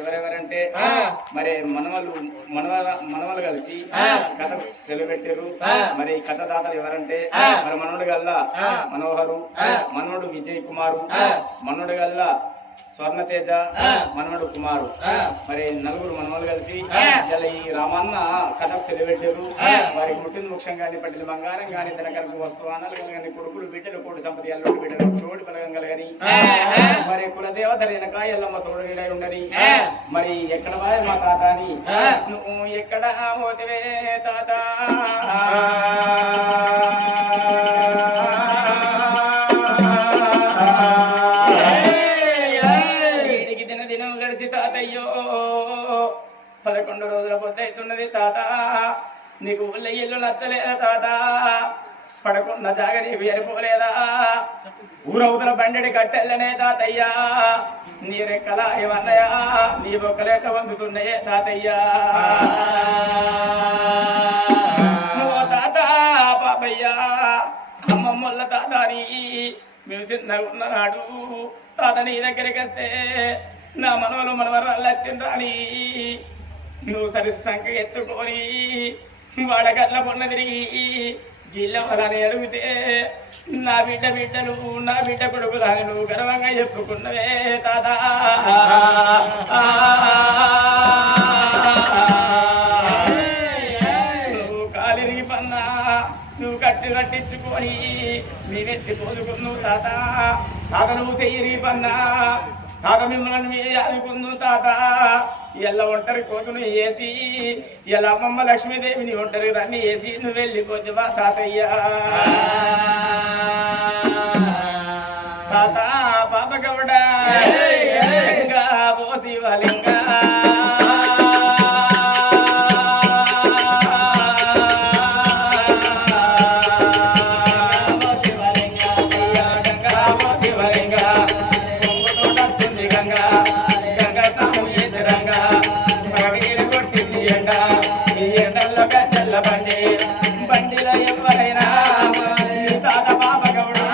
ఎవరెవరంటే మరి మనవలు కలిసి కథ సెలవుపెట్టారు. మరి కథ దాతలు ఎవరంటే మరి మనోడు గల్లా మనోహరు, మనోడు విజయ్ కుమారు, మనోడు గల్లా స్వర్ణతేజ, మనవడు కుమారు, మరి నలుగురు మనవలు కలిసి ఇలా ఈ రామన్న కథకు సెలవుపెట్టారు. వారికి ముట్టింది ముఖ్యం కానీ పట్టింది బంగారం కానీ తినకలకు వస్తువానాలు కానీ కొడుకులు బిడ్డలు కోటి సంపద ఎల్లుడు బిడ్డలు చోటు పలగంగలు కానీ మరి కులదేవత వెనక ఎల్లమ్మ తోడుగా ఉండని మరి ఎక్కడ వాయ మా తాత అని నువ్వు ఎక్కడ పోతివే తాత తాతయ్యో 11 రోజుల పొద్దవుతున్నది తాత, నీకు ఊళ్ళ ఇల్లు నచ్చలేదా తాత, పడకున్న జాగ నీకు ఎరిపోలేదా, ఊరవుతుల బండెడి కట్టెల్లనే తాతయ్యా, నీ రెక్కలా ఏమన్నయా నీ బొక్కలేక వందుతున్నాయే తాతయ్యా, నువ్వు తాత పాపయ్యా అమ్మమ్మల్ల తాత అని మేము చిన్నగా ఉన్ననాడు తాత నీ దగ్గరికి వస్తే నా మనవలు మనవరాళ్ళు వచ్చిండ్రాని నువ్వు సరి సంఖ ఎత్తుకొని వాడగట్ల పొన్న తిరిగి గిల్ల వాళ్ళని అడిగితే నా బిడ్డలు నా బిడ్డ కొడుకులని నువ్వు గర్వంగా చెప్పుకున్నవే తాత, నువ్వు కాలిరిగి పన్నా నువ్వు కట్టించుకొని నేనెత్తి పోసుకున్నావు తాత, తాత నువ్వు చెయ్యి పన్నా తాత మిమ్మల్ని మీరు ఆదుకుందు తాత, ఇలా ఒంటరి కోతును వేసి ఇలా అమ్మమ్మ లక్ష్మీదేవిని ఒంటరి దాన్ని వేసి నువ్వు వెళ్ళిపోతువా తాతయ్యా, తాత పాప గౌడ ఓ శివలింగా బండిలో ఎవరైనా తాత పాప గౌడు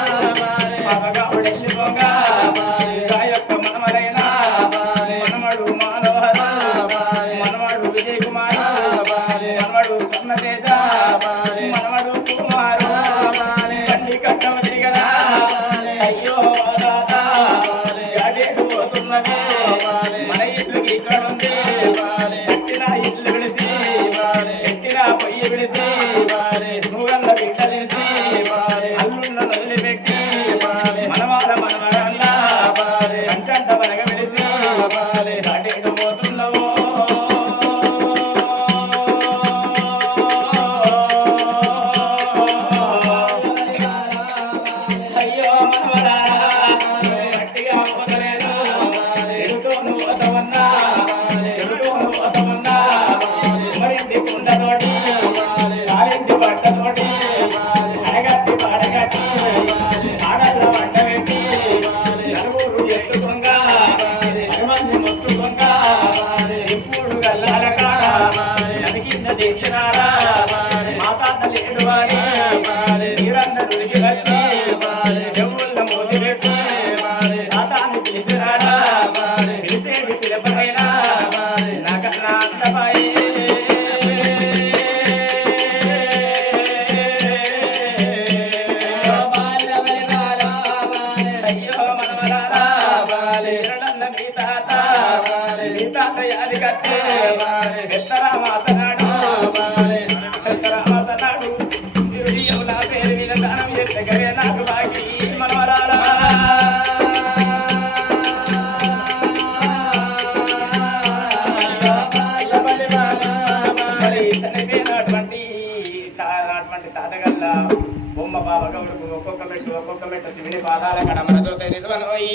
వెళ్ళిపోగా యొక్క మనమలైనా మనమడు మనోహరు, మనమడు విజయ్ కుమార్, మనమడు స్వర్ణతేజ, మనమడు కుమారు బండి కట్టం దిగదా అయ్యో తాత అడేడు పోతున్నదే మన ఇల్లుకి ఇక్కడ ఉంది ఎట్టిన ఇల్లు విడిసి ఎట్టిన పొయ్యి విడిసి నూరన్న బిడ్డ తెలిసి అల్లున్న వదిలిపెట్టి మనవాళ్ళ మనవరల్ల కంచంట మనగ విడిసి అటేడు పోతున్నావో అయ్యో మనవరా గట్టిగా పోతలేదు ఎదుటో నువ్వు పోతవన్నా ఎదుటో నువ్వు పోతవన్నా మరింటి కుండతోటి ఆరింటి బట్టతోటి అడగట్టి పాడగట్టి ఆడల్ల వంట పెట్టి నలుగురు ఎత్తుకొంగ 10 మంది మొత్తుకొంగ ఇప్పుడు గల్లాల కాడ నదికింద తెచ్చినారా మా తాత లేడు వారి మీరందరూ వచ్చి చెవుళ్ళ మోతి పెట్టి తాతాన్ని పిలిచినారా పిలిచేది పిలపైనా నాకన్నా అంతపాయి యాది కట్టే ఎత్తరామాసనాడు ఎత్తరామాసనాడు నా పేరు మీద దానం చేస్తే నాకు బాకి మనవరాలా అటువంటి తాతగల్లా బొమ్మ బాబ గౌడుకు ఒక్కొక్క మెట్టు శివుని పాదాల కడ మన చోట నిజమనోయి